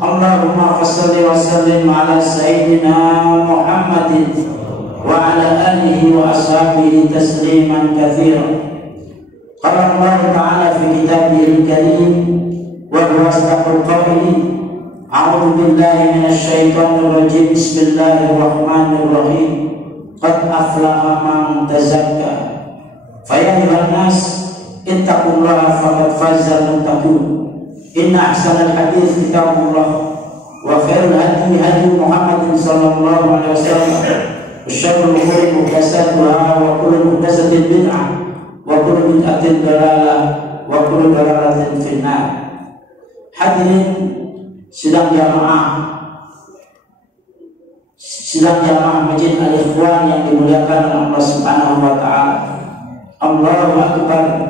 Allahumma fassalli wa sallim ala sayyidina Muhammadin wa ala alihi wa ashabihi tasliman katsiran. Qala Allah Ta'ala fi kitabihil karim wa huwa asdaqul qailin. A'udzu billahi minasy syaithanir rajim. Bismillahirrahmanirrahim. Qad aflaha man tazakka. Fa ya ayyuhan nas ittaqullaha faqad fazal muttaqun. Inna ahsanal hadits kitabullah wa khairul hadi hadi Muhammadin sallallahu alaihi wasallam. Syarrul umuri muhdatsatuha wa kullu muhdatsatin bid'ah wa kullu bid'atin dalalah wa kullu dalalatin finnar. Hadirin sidang jamaah Masjid Al-Ikhwan yang dimuliakan oleh Allah Subhanahu wa taala. Allahu akbar.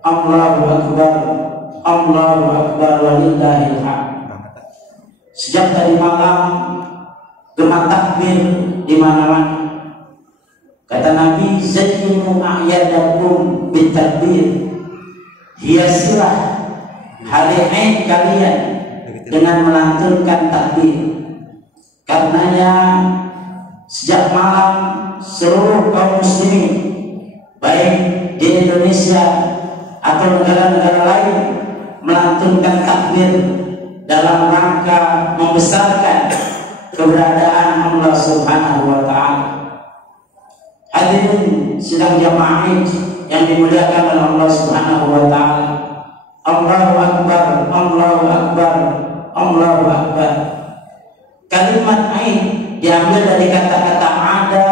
Allahu akbar. Allahu akbar walillahil hamd. Sejak tadi malam gema takbir di mana-mana. Kata Nabi, zayyinu a'yadakum bitakbir. Hiasilah hari Aid kalian dengan melantunkan takbir. Karenanya sejak malam seluruh kaum muslimin baik di Indonesia atau negara-negara lain melantunkan takbir dalam rangka membesarkan keberadaan Allah Subhanahu wa taala. Hadirin sidang jamaah yang dimuliakan oleh Allah Subhanahu wa taala. Allahu akbar, Allahu akbar, Allahu akbar. Kalimat Aid diambil dari kata-kata ada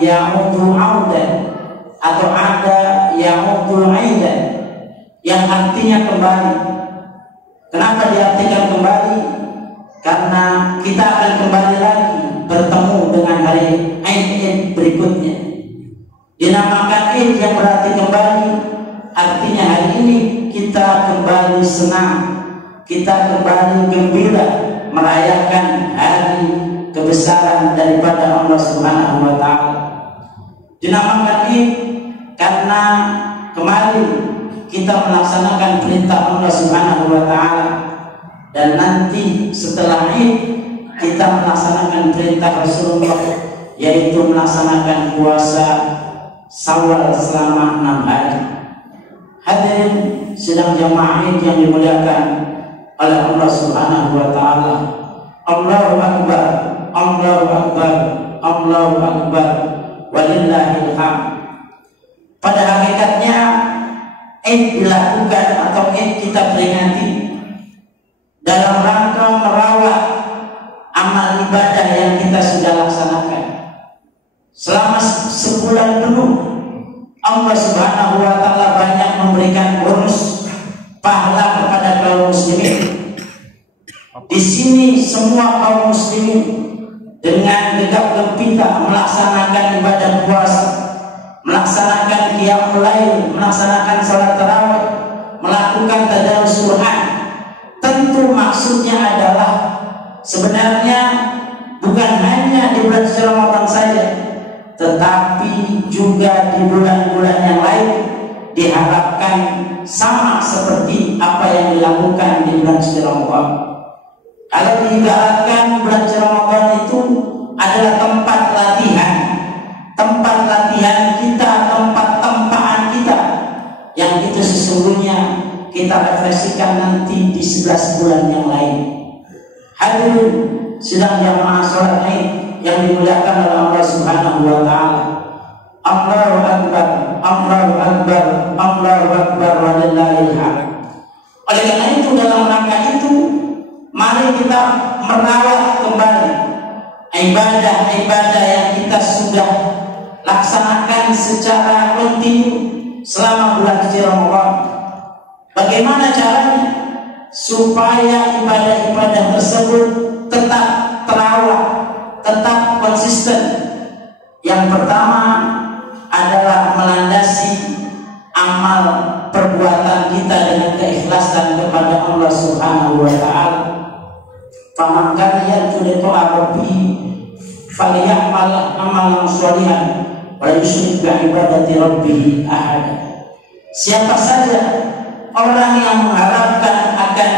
ya'udu audan atau ada ya'udu aidan yang artinya kembali. Kenapa diartikan kembali? Karena kita akan kembali lagi bertemu dengan hari Aid berikutnya. Dinamakan Aid yang berarti kembali, artinya hari ini kita kembali senang, kita kembali gembira merayakan hari kebesaran daripada Allah Subhanahu wa taala. Dinamakan Aid karena kemarin kita melaksanakan perintah Allah Subhanahu wa taala, dan nanti setelah Aid kita melaksanakan perintah Rasulullah, yaitu melaksanakan puasa Syawal selama 6 hari. Hadirin sidang jamaah yang dimuliakan oleh Allah Subhanahu wa taala. Allahu akbar, Allahu akbar, Allahu akbar walillahil hamd. Pada hakikatnya Aid dilakukan atau Aid kita peringati dalam rangka merawat amal ibadah yang kita sudah laksanakan selama sebulan penuh. Allah Subhanahu wa taala banyak memberikan bonus pahala kepada kaum muslimin. Di sini semua kaum muslimin dengan gegap gempita melaksanakan ibadah puasa, melaksanakan qiyamul lail, melaksanakan salat tarawih, melakukan tadarus Quran. Tentu maksudnya adalah sebenarnya bukan hanya di bulan Ramadan saja, tetapi juga di bulan-bulan yang lain diharapkan sama seperti apa yang dilakukan di bulan Ramadan. Kalau diibaratkan bulan Ramadan itu adalah tempat latihan kita, tempat tempaan kita, yang itu sesungguhnya kita refleksikan nanti di 11 bulan yang lain. Hadirin sidang jamaah salat Aid yang dimuliakan oleh Allah Subhanahu wa taala. Allahu akbar, Allahu akbar, Allahu akbar walillahil hamd. Oleh karena itu dalam rangka itu mari kita merawat kembali ibadah-ibadah yang kita sudah laksanakan secara kontinu selama bulan suci Ramadan. Bagaimana caranya supaya ibadah-ibadah tersebut tetap terawat, tetap konsisten? Yang pertama adalah melandasi amal perbuatan kita dengan keikhlasan kepada Allah Subhanahu wa taala. Faman kana yarju liqa'a rabbih falyamal amalan shalihan wa yusyrik bi ibadati rabbih ahada. Siapa saja orang yang mengharapkan akan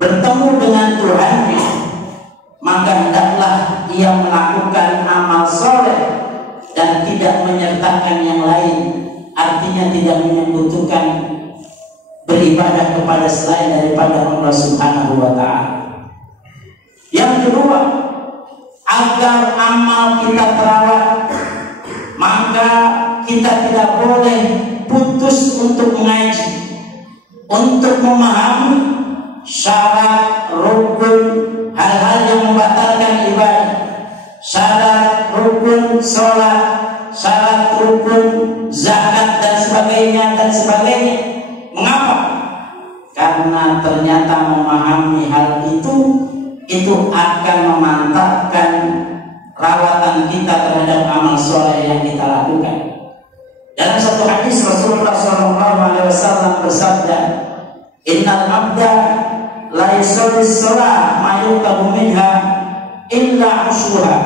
bertemu dengan Tuhan Yang kedua, agar amal kita terawat, maka kita tidak boleh putus untuk mengaji, untuk memahami syarat, rukun, hal-hal yang membatalkan ibadah, syarat, rukun, sholat, syarat, rukun, zakat dan sebagainya dan sebagainya. Mengapa? Karena ternyata memahami hal itu akan memantapkan rawatan kita terhadap amal soleh yang kita lakukan. Dalam satu hadis Rasulullah SAW bersabda, Innal abda la yusalli shalah ma yuqabu minha illa ushuha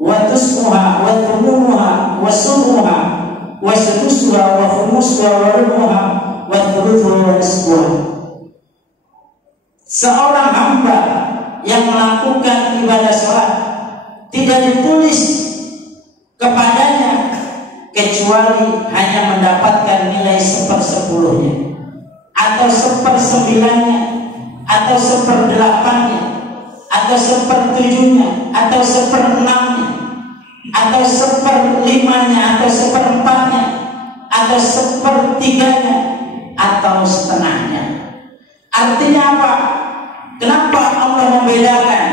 wa tusmuha wa thumuha wa sumuha wa sudusuha wa khumusuha wa rumuha wa thuluthuha wa nisbuha. Seorang hamba yang melakukan ibadah sholat tidak ditulis kepadanya kecuali hanya mendapatkan nilai 1/10-nya atau 1/9-nya atau 1/8-nya atau 1/7-nya atau 1/6-nya atau 1/5-nya atau 1/4-nya atau 1/3-nya atau setengahnya. Artinya apa? Kenapa Allah membedakan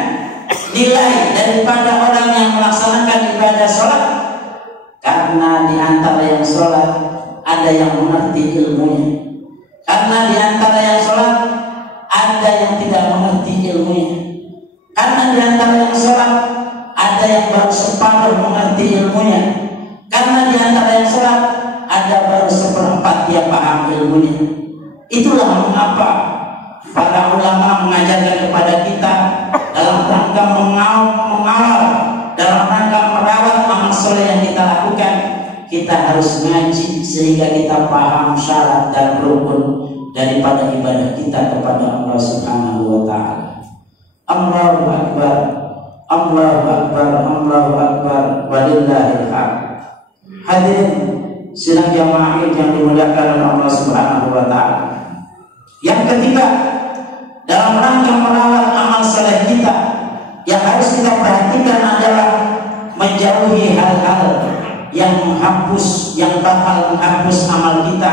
nilai daripada orang yang melaksanakan ibadah sholat? Karena di antara yang sholat ada yang mengerti ilmunya. Karena di antara yang sholat ada yang tidak mengerti ilmunya. Karena di antara yang sholat ada yang baru separuh mengerti ilmunya. Karena di antara yang sholat ada baru 1/4 dia paham ilmunya. Itulah mengapa para ulama mengajarkan kepada kita dalam rangka mengawal, dalam rangka merawat amal soleh yang kita lakukan, kita harus ngaji sehingga kita paham syarat dan rukun daripada ibadah kita kepada Allah Subhanahu wa Ta'ala. Allahu Akbar, Allahu Akbar, Allahu Akbar, walillahil hamd. Hadirin sidang jamaah yang dimuliakan oleh Allah Subhanahu wa Ta'ala. Yang ketiga, dalam rangka merawat amal soleh kita, yang harus kita perhatikan adalah menjauhi hal-hal yang menghapus, yang bakal menghapus amal kita.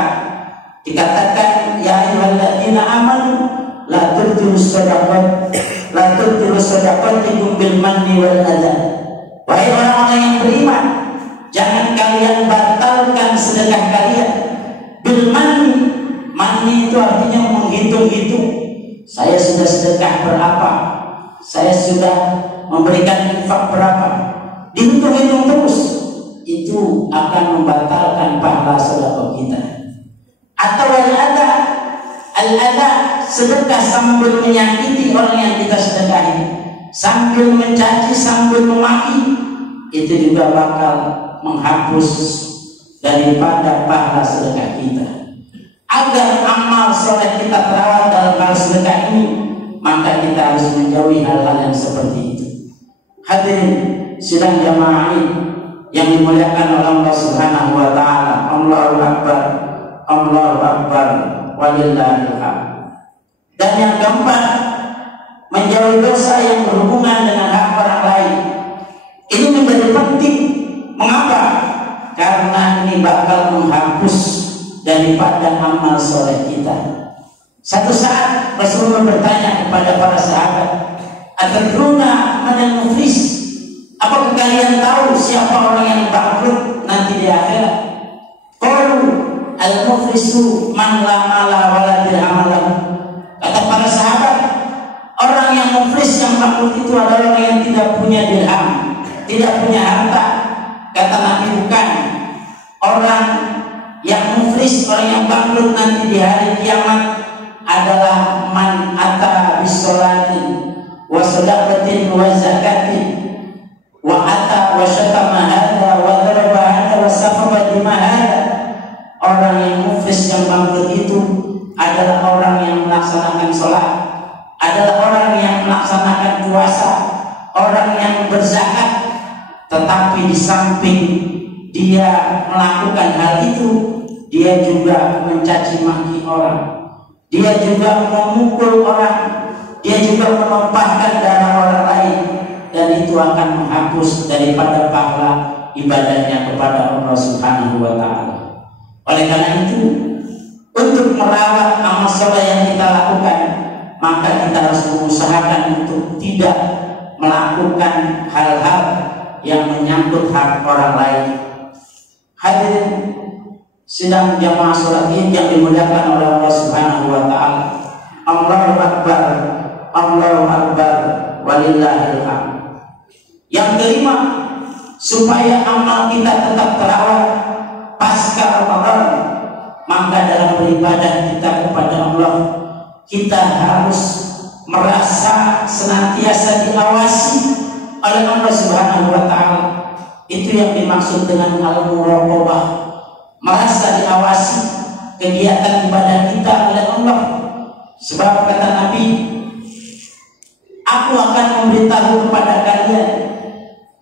Dikatakan, ya ayyuhalladzina amanu la tubtilu shadaqatikum bil manni wal adha. Wahai orang-orang yang beriman, jangan kalian batalkan sedekah kalian bil manni. Manni itu artinya menghitung-hitung. Saya sudah sedekah berapa? Saya sudah memberikan infak berapa? Dihitung-hitung terus. Itu akan membatalkan pahala sedekah kita. Atau al-adha, sedekah sambil menyakiti orang yang kita sedekahi, sambil mencaci, sambil memaki, itu juga bakal menghapus daripada pahala sedekah kita. Agar amal soleh kita terawat dalam hal sedekah ini, maka kita harus menjauhi hal-hal yang seperti itu. Hadirin sidang jamaah yang dimuliakan oleh Allah Subhanahu wa Ta'ala. Allahu Akbar, Allahu Akbar, walillahil hamd. Dan yang keempat, menjauhi dosa yang berhubungan dengan hak orang lain. Ini menjadi penting. Mengapa? Karena ini bakal menghapus daripada amal soleh kita. Satu saat Rasulullah bertanya kepada para sahabat, "Atadruna manal muflis?" Apakah kalian tahu siapa orang yang bangkrut nanti di akhirat? Qalu al-muflisu man la mala wa la dirham lahu. Kata para sahabat, orang yang muflis, yang bangkrut itu adalah orang yang tidak punya dirham, tidak punya harta. Kata Nabi, bukan. Orang yang muflis, orang yang bangkrut nanti di hari kiamat adalah man ata bisolatin wa sadaqatin wa zakatin wa ata wa syatama hadha wa daraba hadha wa safaqa dima hadha. Orang yang muflis, yang bangkrut itu adalah orang yang melaksanakan sholat, adalah orang yang melaksanakan puasa, orang yang berzakat, tetapi di samping dia melakukan hal itu, dia juga mencaci maki orang, dia juga memukul orang, dia juga menumpahkan darah orang itu akan menghapus daripada pahala ibadahnya kepada Allah Subhanahu wa Ta'ala. Oleh karena itu, untuk merawat amal soleh yang kita lakukan, maka kita harus mengusahakan untuk tidak melakukan hal-hal yang menyangkut hak orang lain. Hadirin sidang jamaah sholat Id yang dimuliakan oleh Allah Subhanahu wa Ta'ala. Allahu Akbar, Allahu Akbar, walillahil hamd. Yang kelima, supaya amal kita tetap terawat pasca Ramadan, maka dalam beribadah kita kepada Allah, kita harus merasa senantiasa diawasi oleh Allah Subhanahu wa Ta'ala. Itu yang dimaksud dengan al-muraqabah, merasa diawasi kegiatan ibadah kita oleh Allah. Sebab kata Nabi, aku akan memberitahu kepada kalian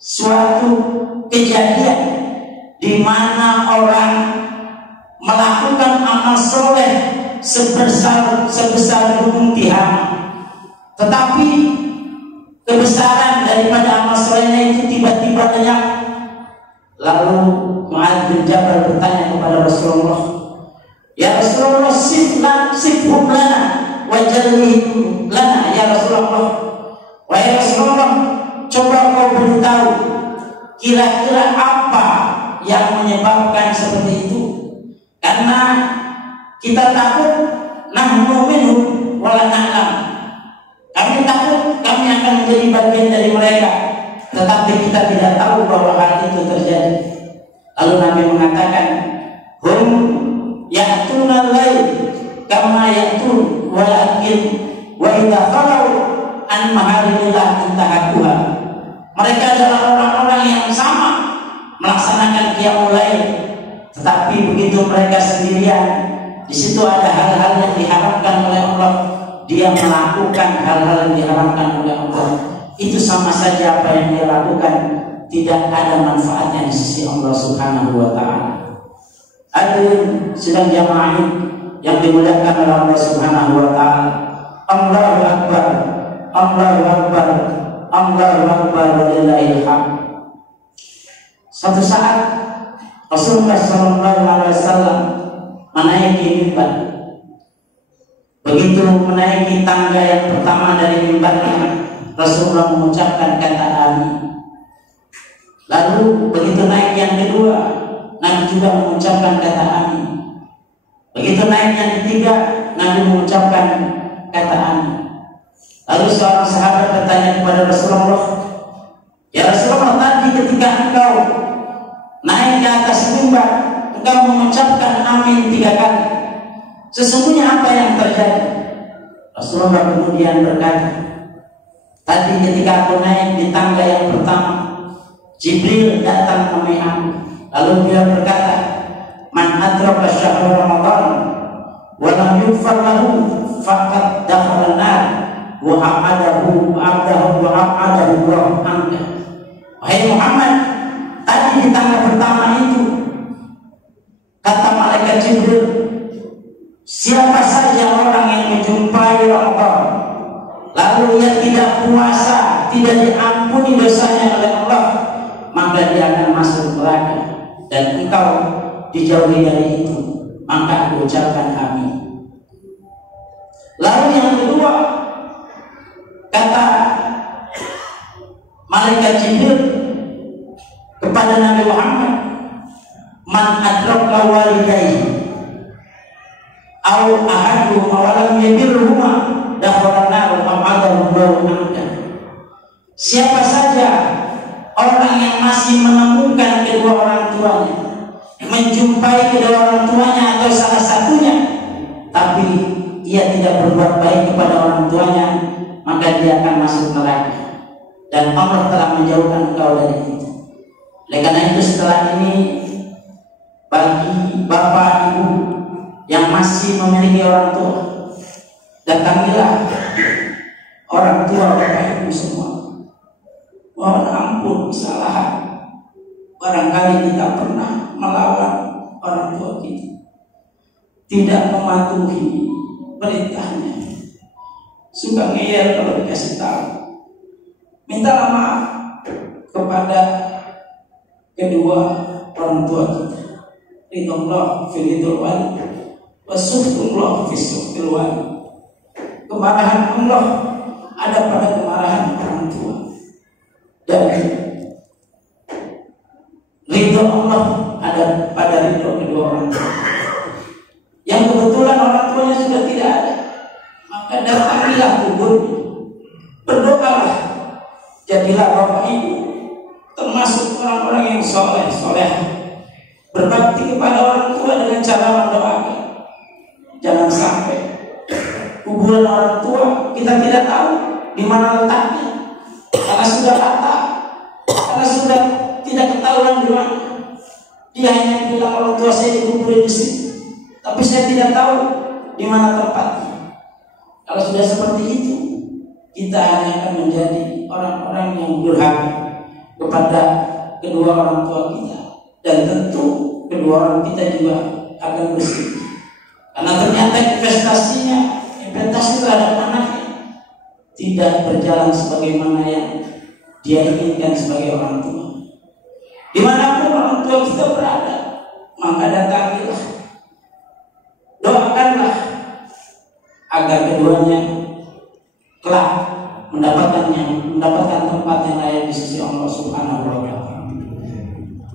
suatu kejadian di mana orang melakukan amal soleh sebesar gunung Tihamah, tetapi kebesaran daripada amal solehnya itu tiba-tiba lenyap. Lalu Mu'adz bin Jabal bertanya kepada Rasulullah, ya Rasulullah, sifhum lana wajallihim lana ya Rasulullah. Wahai Rasulullah, coba kau beritahu kira-kira apa yang menyebabkan seperti itu. Karena kita takut nahnu minhum wala na'lam. Kami takut kami akan menjadi bagian dari mereka, tetapi kita tidak tahu bahwa hal itu terjadi. Lalu Nabi mengatakan, hum ya'tuna al-lail kama ya'tun walakin wa idza khalau an maharimillah intahakuha. Mereka adalah orang-orang yang sama melaksanakan qiyamul lail, tetapi begitu mereka sendirian, di situ ada hal-hal yang diharamkan oleh Allah, dia melakukan hal-hal yang diharamkan oleh Allah. Itu sama saja apa yang dia lakukan tidak ada manfaatnya di sisi Allah Subhanahu wa Ta'ala. Hadirin sidang jamaah yang dimuliakan oleh Allah Subhanahu wa Ta'ala. Allahu Akbar, Allahu Akbar, Allahu Akbar, walillahil hamd. Suatu saat Rasulullah SAW menaiki mimbar. Begitu menaiki tangga yang pertama dari mimbarnya, Rasulullah mengucapkan kata amin. Lalu begitu naik yang kedua, Nabi juga mengucapkan kata amin. Begitu naik yang ketiga, Nabi mengucapkan kata amin. Lalu seorang sahabat bertanya kepada Rasulullah, ya Rasulullah, tadi ketika engkau naik ke atas mimbar, engkau mengucapkan amin 3 kali. Sesungguhnya apa yang terjadi? Rasulullah kemudian berkata, tadi ketika aku naik di tangga yang pertama, Jibril datang menemui aku. Lalu beliau berkata, man adraka syahrul Ramadan wa lam yughfar lahu faqad dakhala an-nar wa a'adahu Allah anka. Wahai Muhammad, tadi di tangga pertama itu, kata malaikat Jibril, siapa saja orang yang menjumpai Ramadan lalu ia tidak puasa, tidak diampuni dosanya oleh Allah, maka dia akan masuk neraka, dan engkau dijauhi dari itu, maka aku ucapkan amin. Lalu yang kedua, kata malaikat Jibril kepada Nabi Muhammad, man adraka walidayhi aw ahaduhuma wa lam yabirhuma dakhala an-nar wa a'adahu anka. Siapa saja orang yang masih menemukan kedua orang tuanya, menjumpai kedua orang tuanya atau salah satunya, tapi ia tidak berbuat baik kepada orang tuanya, maka dia akan masuk neraka, dan Allah telah menjauhkan engkau dari itu. Oleh karena itu, setelah ini bagi bapak ibu yang masih memiliki orang tua, datangilah orang tua bapak ibu semua. Mohon ampun kesalahan, barangkali kita pernah melawan orang tua kita, tidak mematuhi perintahnya, suka ngeyel kalau dikasih tahu. Mintalah maaf kepada kedua orang tua kita. Ridallah fi ridal walid wa sukhrullah fi sukhril walid. Kemarahan Allah ada pada kemarahan orang tua, dan ridho Allah ada pada ridho kedua orang tua. Yang kebetulan orang tuanya sudah tidak ada, maka datangilah kuburnya, berdoalah, jadilah bapak ibu termasuk orang-orang yang soleh, berbakti kepada orang tua dengan cara mendoakan. Jangan sampai kuburan orang tua kita tidak tahu di mana letaknya, karena sudah rata, karena sudah tidak ketahuan di mana. Dia hanya bilang orang tua saya dikubur di sini, tapi saya tidak tahu di mana tempatnya. Kalau sudah seperti itu, kita hanya akan menjadi orang-orang yang durhaka kepada kedua orang tua kita, dan tentu kedua orang kita juga akan bersedih, karena ternyata investasi terhadap anaknya tidak berjalan sebagaimana yang dia inginkan sebagai orang tua. Dimanapun orang tua kita berada, maka datangilah, doakanlah agar keduanya kelak mendapatkan tempat yang layak di sisi Allah Subhanahu wa Ta'ala.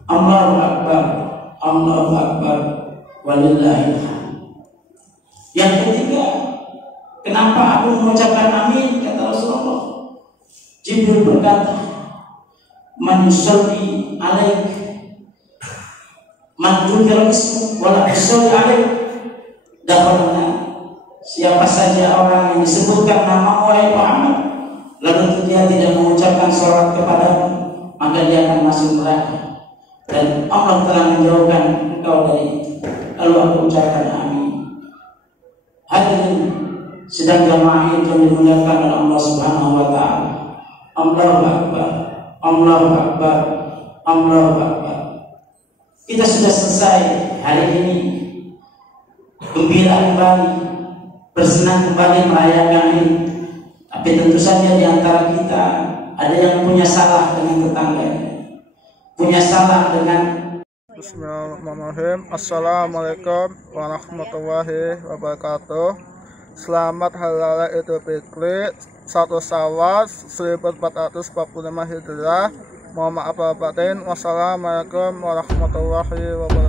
Allahu Akbar, Allahu Akbar, walillahil hamd. Yang ketiga, kenapa aku mengucapkan amin? Kata Rasulullah, Jibril berkata, man yusalli alaik, man dzukira ismu wa la yusalli alaik, dakhalna. Siapa saja orang yang disebutkan nama wahai Muhammad, lalu dia tidak mengucapkan salat kepadamu, maka dia akan masuk neraka, dan Allah telah menjauhkan engkau dari itu. Lalu aku ucapkan amin. Hadirin sedang jamaah yang dimuliakan oleh Allah Subhanahu wa Ta'ala. Allahu Akbar, Allahu Akbar, Allahu Akbar. Kita sudah selesai hari ini, gembira kembali, bersenang kembali merayakan ini. Tapi tentu saja di antara kita ada yang punya salah dengan tetangganya, punya salah dengan. Bismillahirrahmanirrahim. Assalamualaikum warahmatullahi wabarakatuh. Selamat Hari Raya Idul Fitri 1 Syawal 1445 Hijriah. Mohon maaf lahir batin. Wassalamualaikum warahmatullahi wabarakatuh.